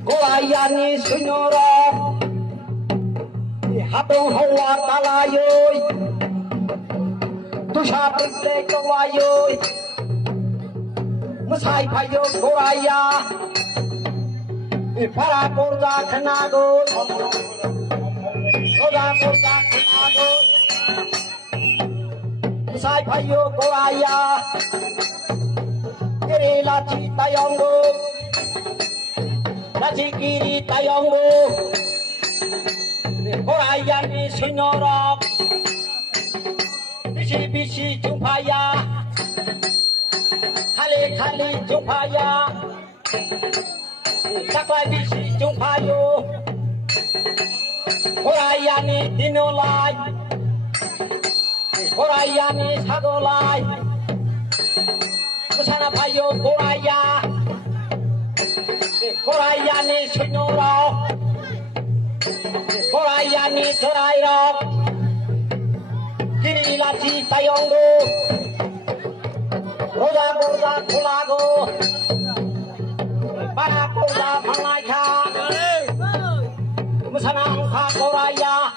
고라이아니 수녀라 하동 하와 달아요 두샤 빅레 고라요 무사이 파요 고라이아 파라포자 크나고 소자포자 크나고 무사이 파요 고라이아 게레라치 타용고 라치키리 타용고 고라이아니 수녀라 비시비시 중파야 칼리 중파야 사과이 비시 중파요 고라이아니 디노라이 고라이아니 사도라이 무사나 파요 고라이아 고라이아니 수녀라 고라이아니 드라이라 기리라치 타용고 로자보자 콜라고 바라보자 방라이카 무사나파 고라이아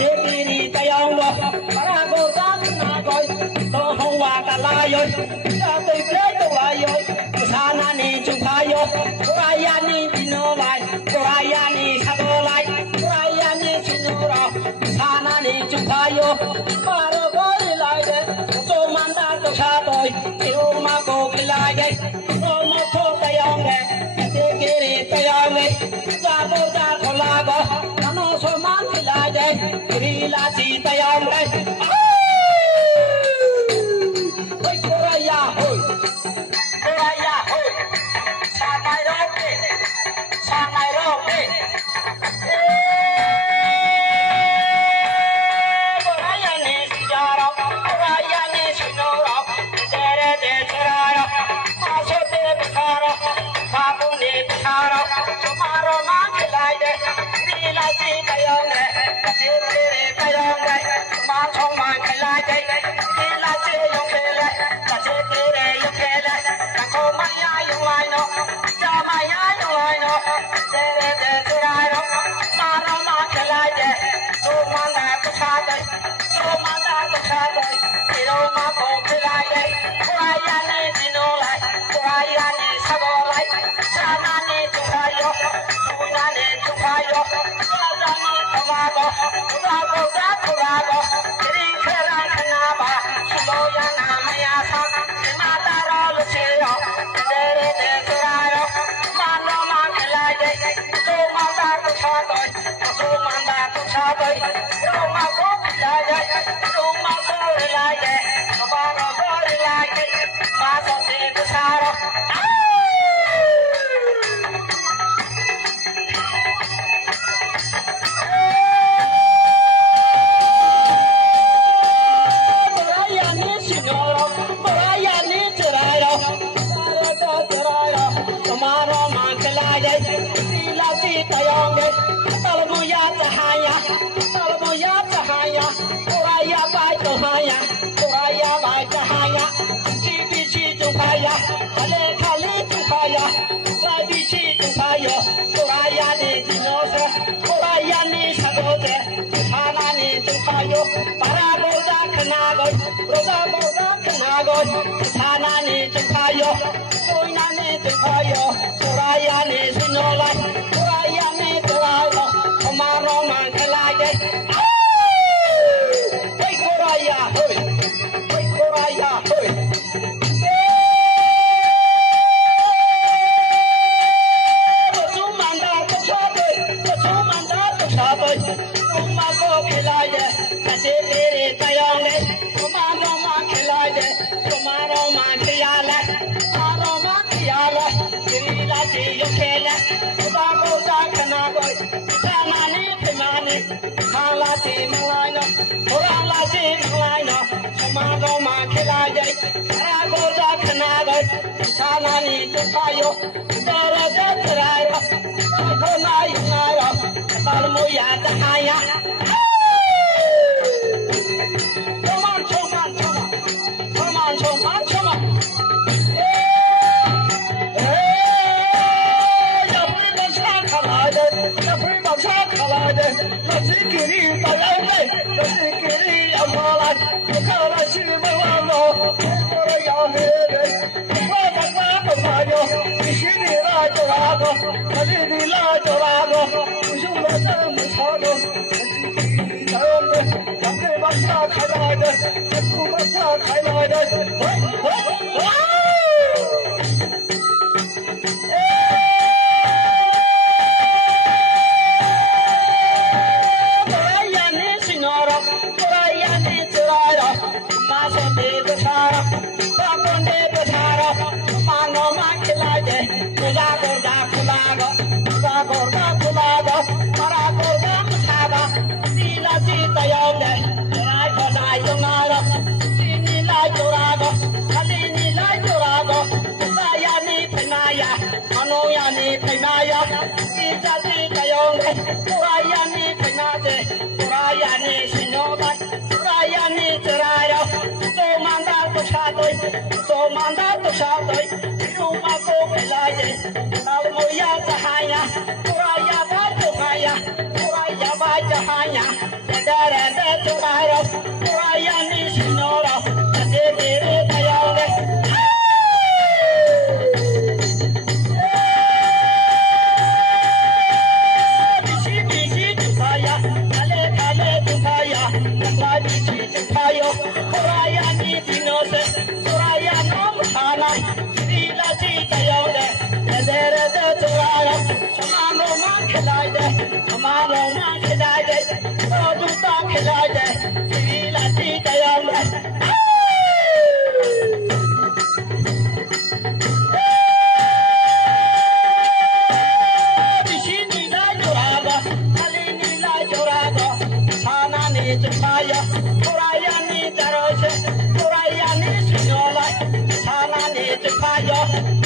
Kiri tayong lo para go ta na goy to hwa ka la yo ta te ple to la yo sana ni chung pha yo raya ni dino lai raya ni sa do lai raya ni sinu ro sana ni chung pha yo para go lai de to man da to sa toy yêu ma go ki lai de to mo tho tayong de te kiri tayong de ta go ta khola go no so man ki lai de Kirilachi tayong lai Oi Koraya hoi Sanai roke Koraya ni sijaro Koraya ni sinoro Tere de teraro Maso te bikaro Babu ni bikaro Sumaro makilai de Kirilachi tayong lai Sanani tukayo, soinani tukayo, Korayani sinolai, Korayani tukayo, Komaro mangalage. Hey Koraya, hoy, hey Koraya, hoy. Tumanda tukabe, tumago kilaye, kase tere tayonge, Komaro mangalage. Tomorrow, man, Kiala, Aroma, Kiala, Kirilachi, Yokela, Ubabo, Kanago, Tamani, Timani, Malati, Malano, Orala, Paragoda Kanaga, Sanani Tupayo, Dara Trayo, Kona Yara, Palmoya Haya. Come on, Choma, Choma. Come on, Choma, Choma. Fire,